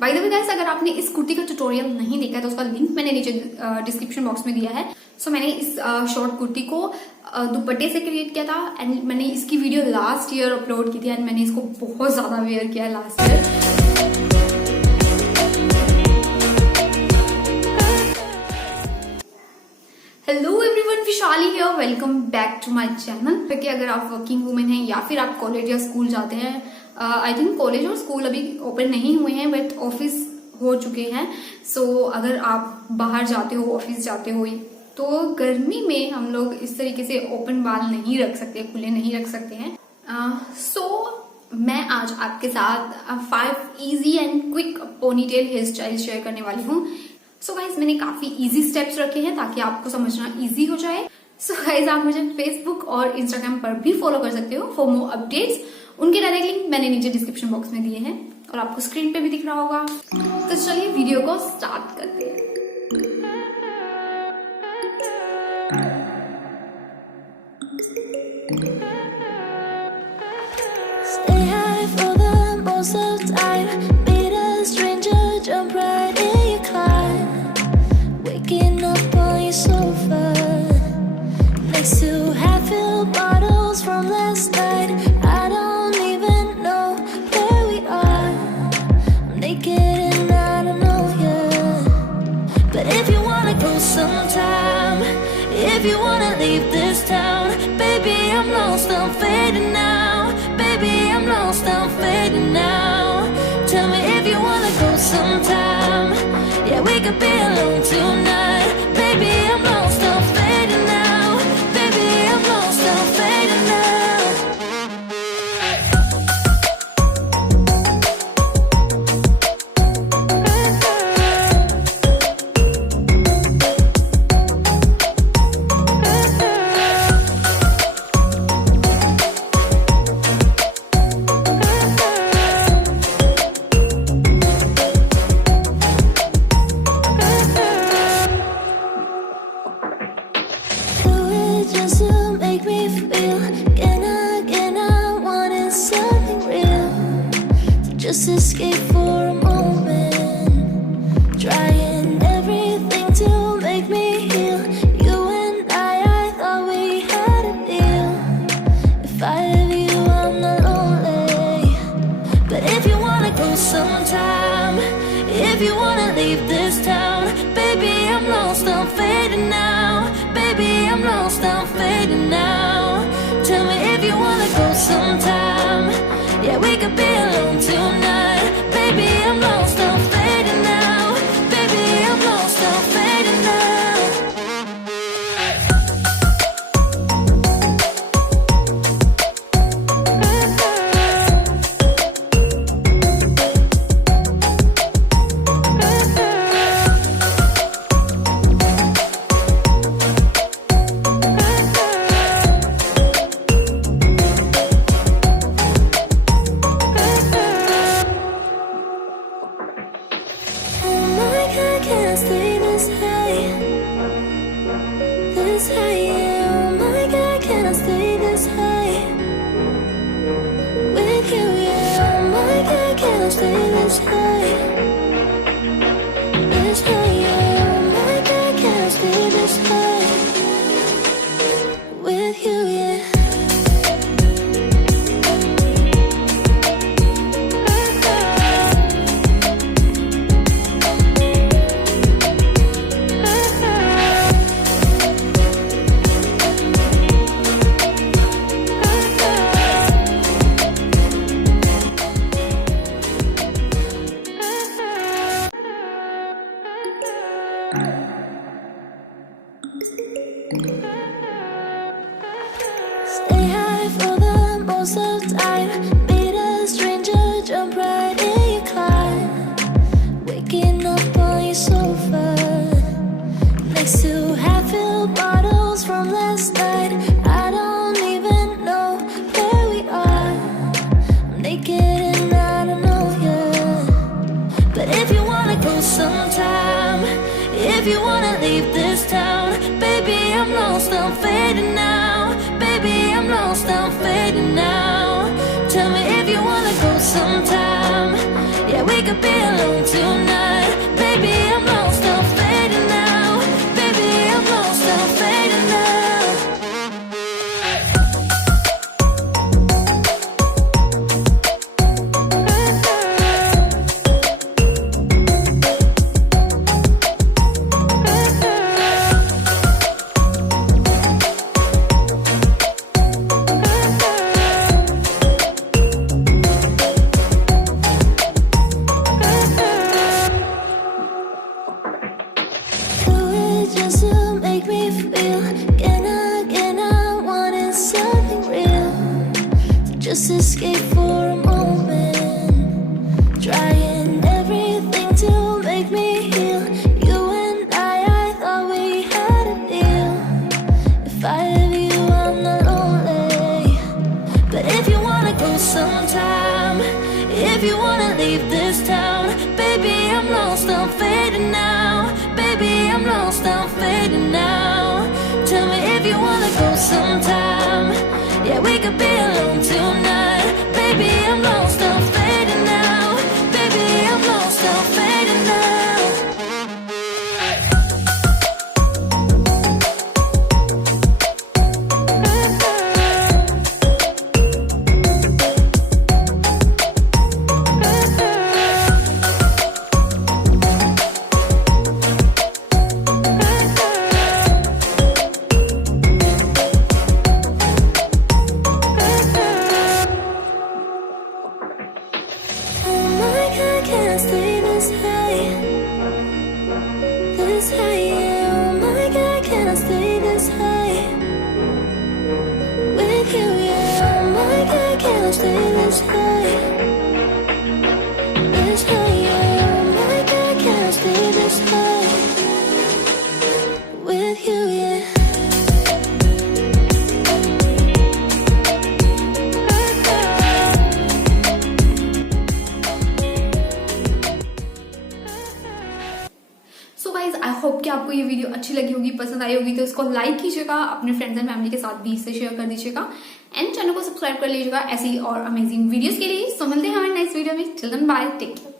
By the way guys, अगर आपने इस कुर्ती का ट्यूटोरियल नहीं देखा है तो उसका लिंक मैंने नीचे डिस्क्रिप्शन बॉक्स में दिया है। सो मैंने इस शॉर्ट कुर्ती को दुपट्टे से क्रिएट किया था एंड मैंने इसकी वीडियो लास्ट ईयर अपलोड की थी एंड मैंने इसको बहुत ज्यादा वेयर किया है last year. Hello everyone, Vishali here, welcome back to my channel. क्योंकि अगर आप वर्किंग वुमेन हैं या फिर आप कॉलेज या स्कूल जाते हैं, आई थिंक कॉलेज और स्कूल अभी ओपन नहीं हुए हैं बट ऑफिस हो चुके हैं। सो अगर आप बाहर जाते हो, ऑफिस जाते हो, तो गर्मी में हम लोग इस तरीके से ओपन बाल नहीं रख सकते, खुले नहीं रख सकते हैं। मैं आज आपके साथ 5 easy and quick ponytail hairstyle share करने वाली हूँ। सो गाइज, मैंने काफी इजी स्टेप्स रखे हैं ताकि आपको समझना इजी हो जाए। सो गाइज, आप मुझे फेसबुक और इंस्टाग्राम पर भी फॉलो कर सकते हो फॉर मोर अपडेट्स। उनके डायरेक्ट लिंक मैंने नीचे डिस्क्रिप्शन बॉक्स में दिए हैं और आपको स्क्रीन पे भी दिख रहा होगा। तो चलिए वीडियो को स्टार्ट करते हैं। Stay high for the most of time. Meet a stranger, jump right in your car. Waking up on your sofa next to half-filled bottles from last night. I don't even know where we are. I'm naked and I don't know ya. But if you wanna go sometime, if you wanna leave this town, baby, I'm lost, I'm fading now. Baby, I'm lost, I'm fading now. Tell me if you wanna go sometime. Yeah, we could be alone tonight. Baby, I'm lost, I'm fading now. Baby, I'm lost, I'm fading now. Just to make me feel again, I wanted something real to just escape for a moment, trying everything to make me heal. You and I thought we had a deal. If I have you, I'm not lonely. But if you wanna go sometime, if you wanna leave this town, baby, I'm lost, I'm fading now. Baby, I'm lost, I'm fading now. Tell me if you wanna go sometime. Yeah, we could be alone tonight. Baby, I'm lost, I'm fading now. Baby, I'm lost, I'm fading now. I can't stay this high, yeah. Oh my God, can I stay this high with you, yeah. Oh my God, can I stay this high, yeah. Oh my God, can I stay this high with you, yeah. Stay high for the most of time. Meet a stranger, jump right in your car. Waking up on your sofa next to half-filled bottles from last night. I don't even know where we are. I'm naked and I don't know ya. But if you wanna go sometime, if you wanna leave this town, baby, I'm lost, I'm fading now. Baby, I'm lost, I'm fading now. Tell me if you wanna go sometime. Yeah, we could be alone tonight. Baby, I'm lost, I'm fading now. Baby, I'm lost, I'm fading now. Just to make me feel again, I wanted something real to just escape for a moment, trying everything to make me heal. You and I thought we had a deal. If I have you, I'm not lonely. But if you wanna go sometime, if you wanna leave this town, baby, I'm lost, I'm fading now. Baby, I'm lost, I'm fading now. Tell me if you wanna go sometime. Yeah, we could be alone tonight. Baby, I'm lost, I'm fading now. Baby, I'm lost, I'm fading now. Can't stay this high, yeah. Oh my God, can I stay this high with you, yeah. Oh my God, can I stay this high, yeah. Oh my God, can I stay this high with you, yeah. So guys I hope कि आपको ये video अच्छी लगी होगी, पसंद आई होगी, तो इसको लाइक कीजिएगा, अपने फ्रेंड्स एंड फैमिली के साथ भी इसे शेयर कर दीजिएगा एंड चैनल को सब्सक्राइब कर लीजिएगा ऐसी और अमेजिंग वीडियोस के लिए। सो मिलते हैं हमारे नेक्स्ट वीडियो में। Till then bye, take care.